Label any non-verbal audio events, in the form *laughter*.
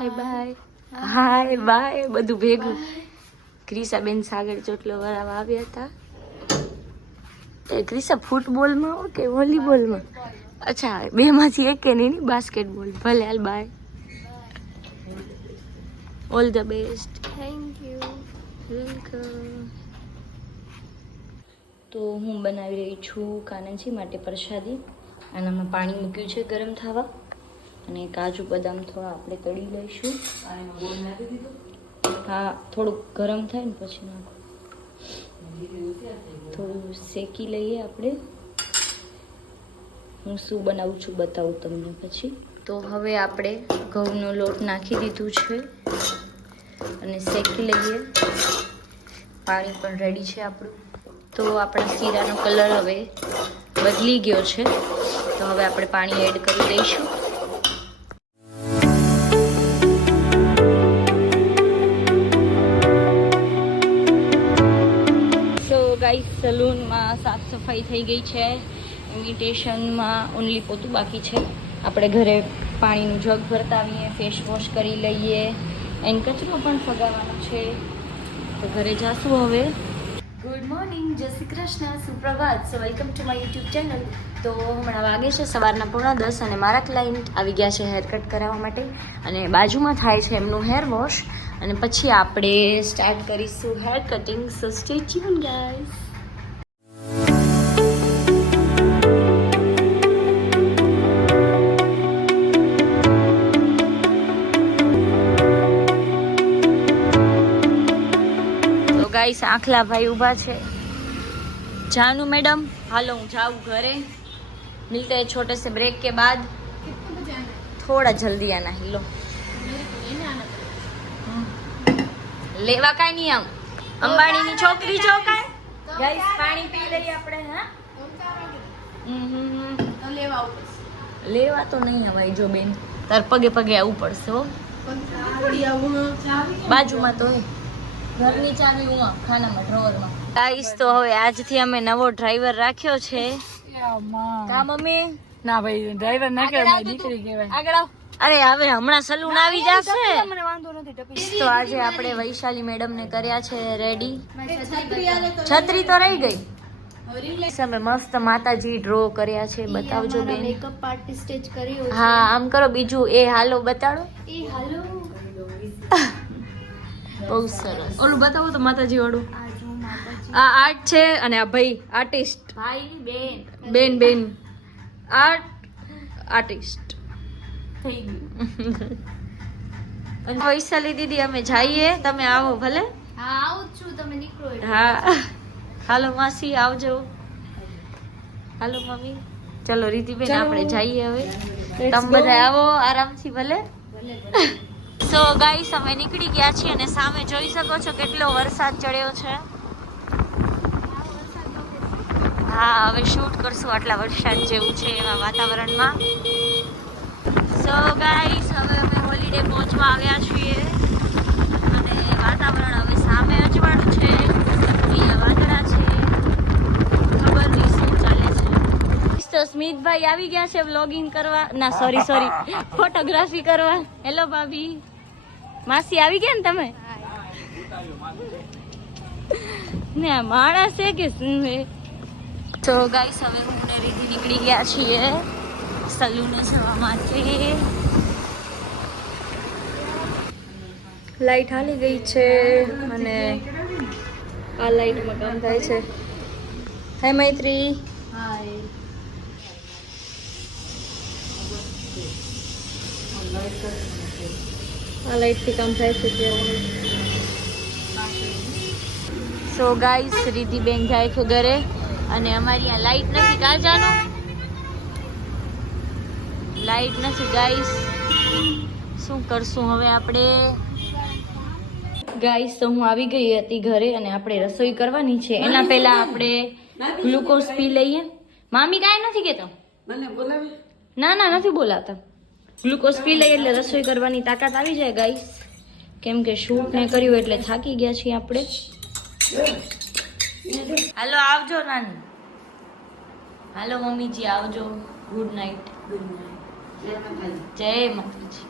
Hi bye hi by બધું ભેગું. ક્રિસાબેન સાગર ચોટલો વાળા આવ્યા હતા. એ ક્રિસા ફૂટબોલમાં કે વોલીબોલમાં? અચ્છા બે માંથી એક કે નહીં બાસ્કેટબોલ. ભલે હાલ bye all the best thank you welcome તો હું બનાવી રહી છું કાનજી માટે પ્રસાદી. આનામાં પાણી મૂક્યું છે ગરમ થવા. અને કાજુ બદામ થોડા આપણે તળી લઈશું. હા થોડુંક ગરમ થાય ને પછી નાખો. થોડું શેકી લઈએ આપણે. હું શું બનાવું છું બતાવું તમને પછી. તો હવે આપણે ઘઉંનો લોટ નાખી દીધું છે. અને શેકી લઈએ. પાણી પણ રેડી છે આપણું. તો આપણા શીરાનો કલર હવે બદલી ગયો છે. તો હવે આપણે પાણી એડ કરી દઈશું. ગાઈસ સલૂનમાં સાફ સફાઈ થઈ ગઈ છે. ઇન્વિટેશનમાં ઓનલી પોતું બાકી છે. આપણે ઘરે પાણીનું જગ ભરતાવીએ ફેસ વોશ કરી લઈએ એન્ડ કચરો પણ ફગાવવાનો છે. તો ઘરે જાશું હવે. ગુડ મોર્નિંગ જય Shri Krishna, સુપ્રભાત. So welcome to my YouTube channel તો હમણાં વાગે છે સવારના પૂર્ણ દસ અને મારા ક્લાયન્ટ આવી ગયા છે હેર કટ કરાવવા માટે. અને બાજુમાં થાય છે એમનું હેર વોશ અને પછી આપણે સ્ટાર્ટ કરીશું hair cutting so stay tuned guys guys આખલા ભાઈ ઊભા છે. જાનુ મેડમ હાલો હું જાઉં ઘરે. મિલતે છોટે સે બ્રેક કે બાદ? થોડા જલ્દી આના હિલો લેવા કાંઈ નહીં આમ અંબાણીની છોકરી છો કાંઈ? ગાઈસ પાણી પી લઈએ આપણે હા? હમ, હમ, હમ. લેવા તો નહીં હવાય જો બેન. તાર પગે પગે આવવું પડશે હો. બાજુમાં તો ઘરની ચાવી હું ખાનામાં ડ્રોવરમાં. ગાઈસ તો હવે આજથી અમે નવો ડ્રાઈવર રાખ્યો છે. કા મમ્મી? ના ભાઈ ડ્રાઈવર ના કહેવાય દીકરી કહેવાય. આગળ આવ. અરે હવે હમણાં સલૂન આવી જશે. મને વાંધો તો આજે આપણે વૈશાલી મેડમ ને કર્યા છે રેડી છત્રી તો રહી ગઈ. અમે મસ્ત માતાજી ડ્રો કર્યા છે બતાવજો બેન. મેકઅપ આર્ટિસ્ટ જ કર્યો હા આમ કરો બીજું એ હાલો બતાડો. એ હાલો. બહુ સરસ. ઓલું બતાવો તો માતાજી. વાળું આ આર્ટ છે અને આ ભાઈ આર્ટિસ્ટ ભાઈ બેન. બેન બેન. આર્ટ આર્ટિસ્ટ થઈ ગયું. *laughs* વૈશાલી દીદી અમે જઈએ. તમે આવો ભલે. હા આવું છું. તમે નીકળો હા. હાલો માસી આવજો. હાલો મમ્મી. ચલો રીતિબેન આપણે જઈએ હવે. તમે બધા આવો આરામથી ભલે. સો ગાઈસ *laughs* અમે નીકળી ગયા છીએ અને સામે જોઈ શકો છો કેટલો વરસાદ ચડ્યો છે. હા હવે શૂટ કરશું આટલા વરસાદ જેવું છે એવા વાતાવરણમાં. સો ગાઈસ હવે અમે હોલિડે પહોંચવા આવ્યા છીએ. અને વાતાવરણ હવે સામે અજવાળું છે. અહીંયા વાદળા છે. ખબર નહીં શું ચાલે છે. તો સ્મિતભાઈ આવી ગયા છે વ્લોગિંગ કરવા. ના સોરી સોરી ફોટોગ્રાફી કરવા. હેલો ભાભી. માસી આવી ગયા ને તમે? ને માણસ છે કે શું તો ગાઈસ હવે હું ને રીતિ નીકળી ગયા છીએ. સલૂને જવા માટે લાઈટ હાલી ગઈ છે અને આ લાઈટમાં કામ થાય છે હાય મૈત્રી આ લાઈટથી કામ થાય છે ત્યારે સો ગાઈસ રીતિબેન જાય છે ઘરે અને અમારી આ લાઈટ નથી કાજાનો લાઈટ નથી ગાઈસ. શું કરશું હવે આપણે? ગાઈસ તો હું આવી ગઈ હતી ઘરે અને આપણે રસોઈ કરવાની છે. એના પહેલા આપણે ગ્લુકોઝ પી લઈએ. મામી કાંઈ નથી કહેતો. ના ના નથી બોલાતા ગ્લુકોઝ પી લઈએ એટલે રસોઈ કરવાની તાકાત આવી જાય ગાઈસ. કેમ કે શૂટ ને કર્યું એટલે થાકી ગયા છીએ આપણે. હાલો આવજો નાની. હાલો મમ્મીજી આવજો. ગુડ નાઇટ જય માતાજી